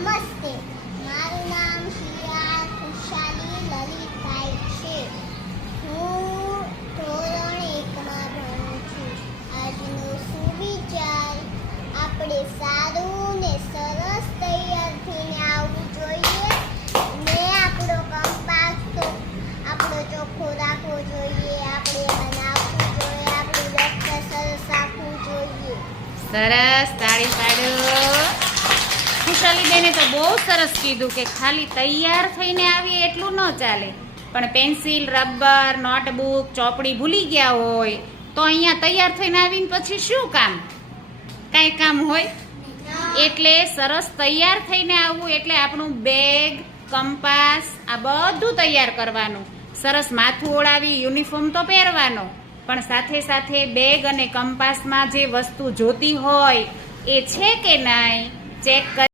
નમસ્તે, મારું નામ શિયા ખુશાલી લલિતભાઈ છે. હું ધોરણ 1માં ભણું છું. આજનો સુવિચાર: આપણે સારું ને સરસ તૈયાર થઈને આવવું જોઈએ ને આપણો કંપાસ તો આપણો ચોખ્ખો રાખવો જોઈએ. આપણે બનાવવું જોઈએ, આપણું લક્ષ્ય સરસ રાખવું જોઈએ. સરસ, તાળી પાડો. ખુશાલીબેને તો બહુ સરસ કીધું કે ખાલી તૈયાર થઈને આવીએ એટલું ન ચાલે, પણ પેન્સિલ, રબર, નોટબુક, ચોપડી ભૂલી ગયા હોય તો અહીંયા તૈયાર થઈને આવીને પછી શું કામ? કાંઈ કામ હોય? એટલે સરસ તૈયાર થઈને આવવું એટલે આપણું બેગ, કંપાસ આ બધું તૈયાર કરવાનું. સરસ માથું ઓળાવી યુનિફોર્મ તો પહેરવાનો, પણ સાથે સાથે બેગ અને કંપાસમાં જે વસ્તુ જોતી હોય એ છે કે નહીં ચેક કરી